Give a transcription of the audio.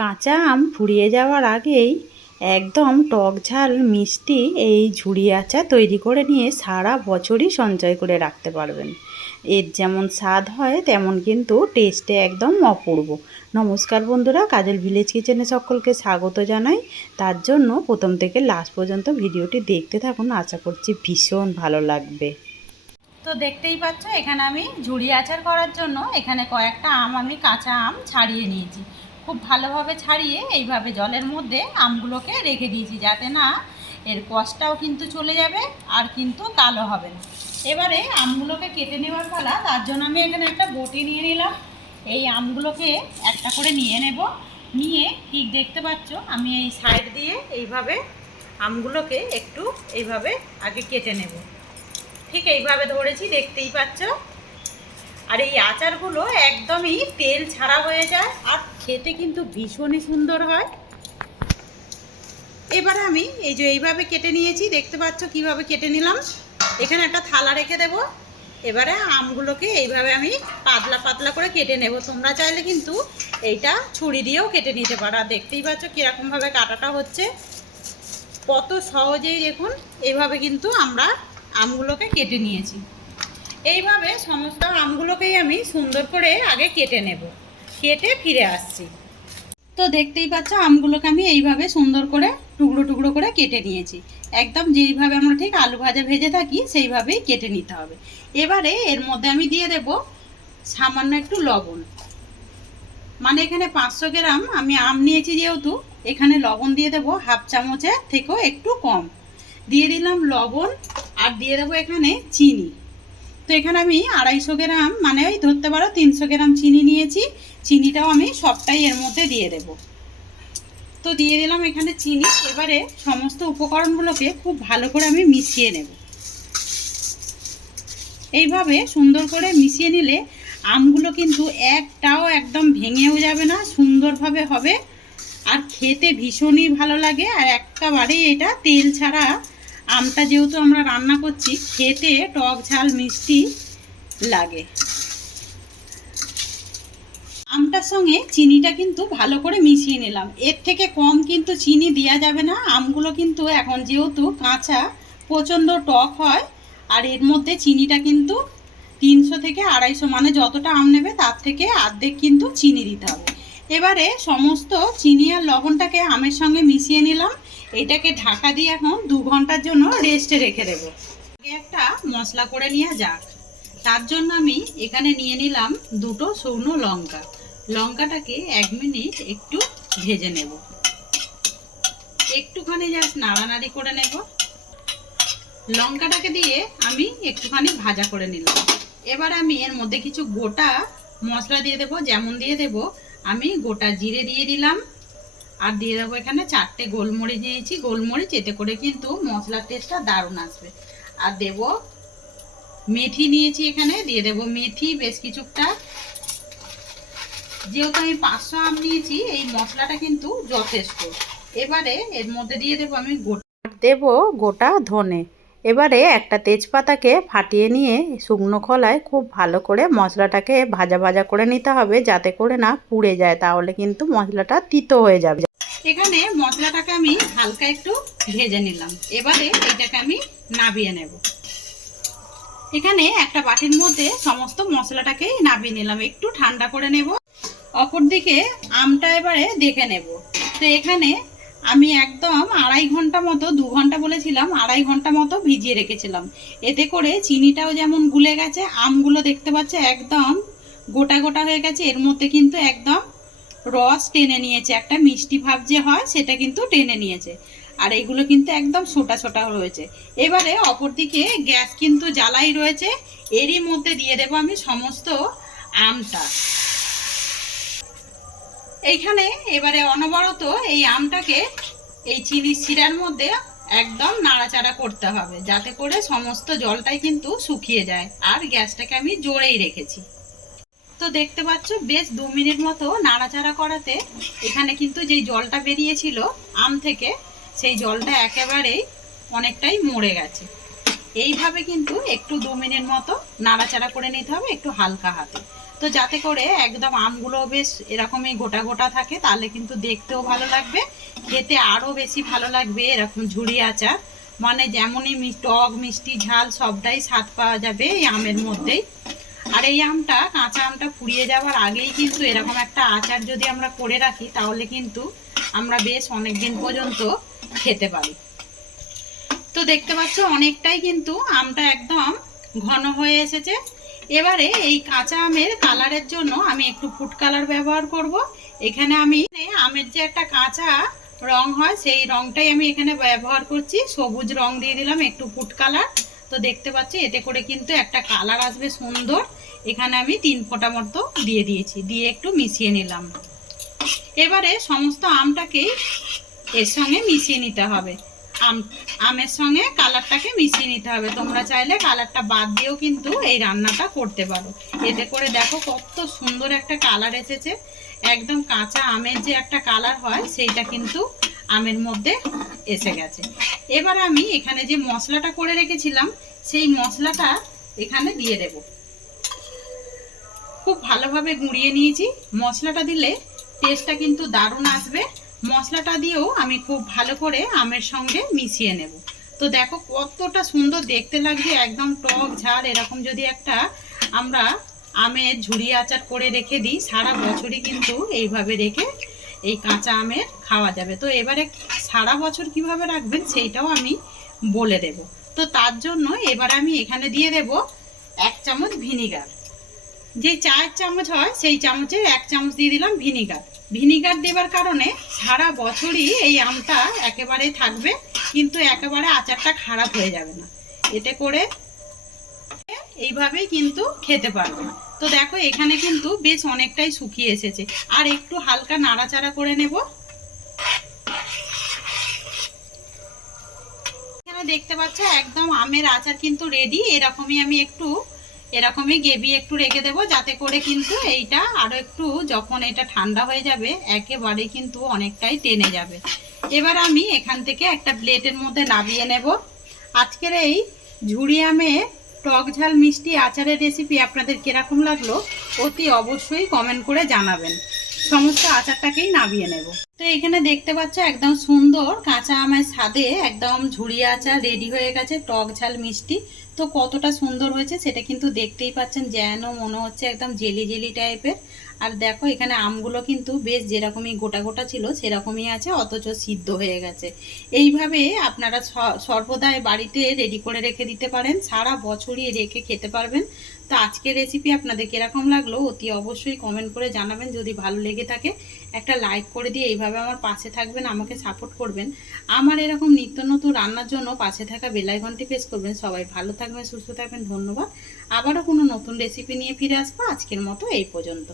কাঁচা আম ফুরিয়ে যাওয়ার আগেই একদম টক ঝাল মিষ্টি এই ঝুড়ি আচার তৈরি করে নিয়ে সারা বছরই সঞ্চয় করে রাখতে পারবেন। এর যেমন স্বাদ হয় তেমন কিন্তু টেস্টে একদম অপূর্ব। নমস্কার বন্ধুরা, কাজল ভিলেজ কিচেনে সকলকে স্বাগত জানাই। তার জন্য প্রথম থেকে লাস্ট পর্যন্ত ভিডিওটি দেখতে থাকুন, আশা করছি ভীষণ ভালো লাগবে। তো দেখতেই পাচ্ছ এখানে আমি ঝুড়ি আচার করার জন্য এখানে কয়েকটা আম আমি কাঁচা আম ছাড়িয়ে নিয়েছি। খুব ভালোভাবে ছাড়িয়ে এইভাবে জলের মধ্যে আমগুলোকে রেখে দিয়েছি, যাতে না এর কষটাও কিন্তু চলে যাবে আর কিন্তু কালো হবে না। এবারে আমগুলোকে কেটে নেওয়ার পালা। তার জন্য আমি এখানে একটা বটি নিয়ে নিলাম। এই আমগুলোকে একটা করে নিয়ে নেব। নিয়ে ঠিক দেখতে পাচ্ছ আমি এই সাইড দিয়ে এইভাবে আমগুলোকে একটু এইভাবে আগে কেটে নেব। ঠিক এইভাবে ধরেছি, দেখতেই পাচ্ছ। আর এই আচারগুলো একদমই তেল ছাড়া হয়ে যায় আর খেতে কিন্তু ভীষণই সুন্দর হয়। এবারে আমি এই যে এইভাবে কেটে নিয়েছি, দেখতে পাচ্ছ কিভাবে কেটে নিলাম। এখানে একটা থালা রেখে দেব। এবারে আমগুলোকে এইভাবে আমি পাতলা পাতলা করে কেটে নেব। তোমরা চাইলে কিন্তু এইটা ছুরি দিয়েও কেটে নিতে পারো। আর দেখতেই পাচ্ছ কীরকমভাবে কাটাটা হচ্ছে, কত সহজেই দেখুন। এইভাবে কিন্তু আমরা আমগুলোকে কেটে নিয়েছি। এইভাবে সমস্ত আমগুলোকেই আমি সুন্দর করে আগে কেটে নেব, কেটে ফিরে আসছি। তো দেখতেই পাচ্ছ আমগুলোকে আমি এইভাবে সুন্দর করে টুকরো টুকরো করে কেটে নিয়েছি। একদম যেইভাবে আমরা ঠিক আলু ভাজা ভেজে থাকি সেইভাবেই কেটে নিতে হবে। এবারে এর মধ্যে আমি দিয়ে দেব সামান্য একটু লবণ। মানে এখানে 500 গ্রাম আমি আম নিয়েছি, যেহেতু এখানে লবণ দিয়ে দেব হাফ চামচের থেকেও একটু কম। দিয়ে দিলাম লবণ আর দিয়ে দেবো এখানে চিনি। তো এখানে আমি 250 গ্রাম মানে ওই ধরতে পারো 300 গ্রাম চিনি নিয়েছি। চিনিটাও আমি সবটাই এর মধ্যে দিয়ে দেব। তো দিয়ে দিলাম এখানে চিনি। এবারে সমস্ত উপকরণগুলোকে খুব ভালো করে আমি মিশিয়ে নেব। এইভাবে সুন্দর করে মিশিয়ে নিলে আমগুলো কিন্তু একটাও একদম ভেঙেও যাবে না, সুন্দরভাবে হবে আর খেতে ভীষণই ভালো লাগে। আর একেবারেই এটা তেল ছাড়া আমটা যেহেতু আমরা রান্না করছি, খেতে টক ঝাল মিষ্টি লাগে। আমটার সঙ্গে চিনিটা কিন্তু ভালো করে মিশিয়ে নিলাম। এর থেকে কম কিন্তু চিনি দেওয়া যাবে না। আমগুলো কিন্তু এখন যেহেতু কাঁচা প্রচণ্ড টক হয়। আর এর মধ্যে চিনিটা কিন্তু 300 থেকে 250 মানে যতটা আম নেবে তার থেকে অর্ধেক কিন্তু চিনি দিতে হবে। এবারে সমস্ত চিনি আর লবণটাকে আমের সঙ্গে মিশিয়ে নিলাম। এটাকে ঢাকা দিয়ে এখন 2 ঘন্টার জন্য রেস্টে রেখে দেব। আগে একটা মশলা করে নেওয়া যাক। তার জন্য আমি এখানে নিয়ে নিলাম 2টো শুকনো লঙ্কা। লঙ্কাটাকে 1 মিনিট একটু ভেজে নেব, একটুখানি জাস্ট নাড়ানাড়ি করে নেব। লঙ্কাটাকে দিয়ে আমি একটুখানি ভাজা করে নিলাম। এবার আমি এর মধ্যে কিছু গোটা মশলা দিয়ে দেব। যেমন দিয়ে দেব আমি গোটা জিরে দিয়ে দিলাম, আর দিয়ে দেবো এখানে 4টে গোলমরিচ নিয়েছি। গোলমরিচ, এতে করে কিন্তু মশলার টেস্টটা দারুণ আসবে। আর দেব মেথি নিয়েছি, এখানে দিয়ে দেব মেথি বেশ কিছুটা। যেহেতু আমি 500 আম নিয়েছি, এই মশলাটা কিন্তু যথেষ্ট। এবারে এর মধ্যে দিয়ে দেব আমি গোটা ধনে। এবারে একটা তেজপাতাকে ফাটিয়ে নিয়ে শুকনো খোলায় খুব ভালো করে মশলাটাকে ভাজা ভাজা করে নিতে হবে, যাতে করে না পুড়ে যায়, তাহলে কিন্তু মশলাটা তিতো হয়ে যাবে। এখানে মশলাটাকে আমি হালকা একটু ভেজে নিলাম। এবারে এটাকে আমি নাবিয়ে নেব। এখানে একটা বাটির মধ্যে সমস্ত মশলাটাকে নাবিয়ে নিলাম, একটু ঠান্ডা করে নেব। অপরদিকে আমটা এবারে দেখে নেব। তো এখানে আমি একদম 2.5 ঘন্টা মতো, 2 ঘন্টা বলেছিলাম, 2.5 ঘন্টা মতো ভিজিয়ে রেখেছিলাম। এতে করে চিনিটাও যেমন গুলে গেছে, আমগুলো দেখতে পাচ্ছে একদম গোটা গোটা হয়ে গেছে। এর মধ্যে কিন্তু একদম রস টেনে নিয়েছে, একটা মিষ্টি ভাব যে হয় সেটা কিন্তু টেনে নিয়েছে। আর এইগুলো কিন্তু একদম ছোটা ছোটা রয়েছে। এবারে অপরদিকে গ্যাস কিন্তু জ্বালাই রয়েছে। এরই মধ্যে দিয়ে দেবো আমি সমস্ত আমটা এইখানে। এবারে অনবরত এই আমটাকে এই চিনির শিরার মধ্যে একদম নাড়াচাড়া করতে হবে, যাতে করে সমস্ত জলটাই কিন্তু শুকিয়ে যায়। আর গ্যাসটাকে আমি জোরেই রেখেছি। তো দেখতে পাচ্ছ বেশ 2 মিনিট মতো নাড়াচাড়া করাতে এখানে কিন্তু যেই জলটা বেরিয়েছিল আম থেকে, সেই জলটা একেবারেই অনেকটাই মরে গেছে। এইভাবে কিন্তু একটু 2 মিনিট মতো নাড়াচাড়া করে নিতে হবে, একটু হালকা হাতে। তো যাতে করে একদম আমগুলো বেশ এরকমই গোটা গোটা থাকে, তাহলে কিন্তু দেখতেও ভালো লাগবে, খেতে আরও বেশি ভালো লাগবে। এরকম ঝুড়ি আচার মানে যেমনই টক মিষ্টি ঝাল সবটাই স্বাদ পাওয়া যাবে এই আমের মধ্যেই। আর এই আমটা, কাঁচা আমটা ফুরিয়ে যাওয়ার আগেই কিন্তু এরকম একটা আচার যদি আমরা করে রাখি, তাহলে কিন্তু আমরা বেশ অনেক দিন পর্যন্ত খেতে পারি। তো দেখতে পাচ্ছ অনেকটাই কিন্তু আমটা একদম ঘন হয়ে এসেছে। এবারে এই কাঁচা আমের কালারের জন্য আমি একটু ফুড কালার ব্যবহার করব। এখানে আমি আমের যে একটা কাঁচা রং হয় সেই রংটাই আমি এখানে ব্যবহার করছি, সবুজ রং দিয়ে দিলাম একটু ফুড কালার। তো দেখতে পাচ্ছি এতে করে কিন্তু একটা কালার আসবে সুন্দর। এখানে আমি 3 ফোঁটা মতো দিয়ে দিয়েছি, দিয়ে একটু মিশিয়ে নিলাম। এবারে সমস্ত আমটাকেই এর সঙ্গে মিশিয়ে নিতে হবে, আমের সঙ্গে কালারটাকে মিশিয়ে নিতে হবে। তোমরা চাইলে কালারটা বাদ দিয়েও কিন্তু এই রান্নাটা করতে পারো। এতে করে দেখো কত সুন্দর একটা কালার এসেছে, একদম কাঁচা আমের যে একটা কালার হয় সেইটা কিন্তু আমের মধ্যে এসে গেছে। এবার আমি এখানে যে মশলাটা করে রেখেছিলাম সেই মশলাটা এখানে দিয়ে দেব। খুব ভালোভাবে গুঁড়িয়ে নিয়েছি, মশলাটা দিলে টেস্টটা কিন্তু দারুণ আসবে। মশলাটা দিয়েও আমি খুব ভালো করে আমের সঙ্গে মিশিয়ে নেব। তো দেখো কতটা সুন্দর দেখতে লাগছে, একদম টক ঝাল এরকম যদি একটা আমরা আমের ঝুড়ি আচার করে রেখে দিই, সারা বছরই কিন্তু এইভাবে রেখে এই কাঁচা আমের খাওয়া যাবে। তো এবারে সারা বছর কিভাবে রাখবেন সেইটাও আমি বলে দেব। তো তার জন্য এবার আমি এখানে দিয়ে দেব 1 চামচ ভিনিগার। যে চায়ের চামচ হয় সেই চামচের 1 চামচ দিয়ে দিলাম ভিনিগার। ভিনিগার দেবার কারণে সারা বছরই এই আমটা একেবারে থাকবে, কিন্তু একেবারে আচারটা খারাপ হয়ে যাবে না। এতে করে এইভাবেই কিন্তু খেতে পারবে। তো দেখো এখানে কিন্তু বেশ অনেকটাই শুকিয়ে এসেছে, আর একটু হালকা নাড়াচাড়া করে নেব। এখানে দেখতে পাচ্ছ একদম আমের আচার কিন্তু রেডি। এরকমই আমি একটু এরকমই গ্রেভি একটু রেখে দেবো, যাতে করে কিন্তু এইটা আরো একটু যখন এটা ঠান্ডা হয়ে যাবে একেবারে কিন্তু অনেকটাই টেনে যাবে। এবার আমি এখান থেকে একটা প্লেটের মধ্যে নামিয়ে নেব। আজকের এই ঝুড়ি আমে টক ঝাল মিষ্টি আচারের রেসিপি আপনাদের কিরকম লাগলো অতি অবশ্যই কমেন্ট করে জানাবেন। সমস্ত আচারটাকেই নামিয়ে নেব। তো এখানে দেখতে পাচ্ছ একদম সুন্দর কাঁচা আমের স্বাদে একদম ঝুড়ি আচার রেডি হয়ে গেছে, টক ঝাল মিষ্টি। তো কতটা সুন্দর হয়েছে সেটা কিন্তু দেখতেই পাচ্ছেন, যেন মনে হচ্ছে একদম জেলি জেলি টাইপের। আর দেখো এখানে আমগুলো কিন্তু বেশ যেরকমই গোটা গোটা ছিল সেরকমই আছে, অথচ সিদ্ধ হয়ে গেছে। এইভাবে আপনারা সর্বদাই বাড়িতে রেডি করে রেখে দিতে পারেন, সারা বছরই রেখে খেতে পারবেন। তো আজকের রেসিপি আপনাদের কিরকম লাগলো অতি অবশ্যই কমেন্ট করে জানাবেন। যদি ভালো লেগে থাকে একটা লাইক করে দিয়ে এইভাবে আমার পাশে থাকবেন, আমাকে সাপোর্ট করবেন। আমার এরকম নিত্য নতুন রান্নার জন্য পাশে থাকা বেল আইকনটি প্রেস করবেন। সবাই ভালো থাকবেন, সুস্থ থাকবেন, ধন্যবাদ। আবারও কোনো নতুন রেসিপি নিয়ে ফিরে আসবো। আজকের মতো এই পর্যন্ত।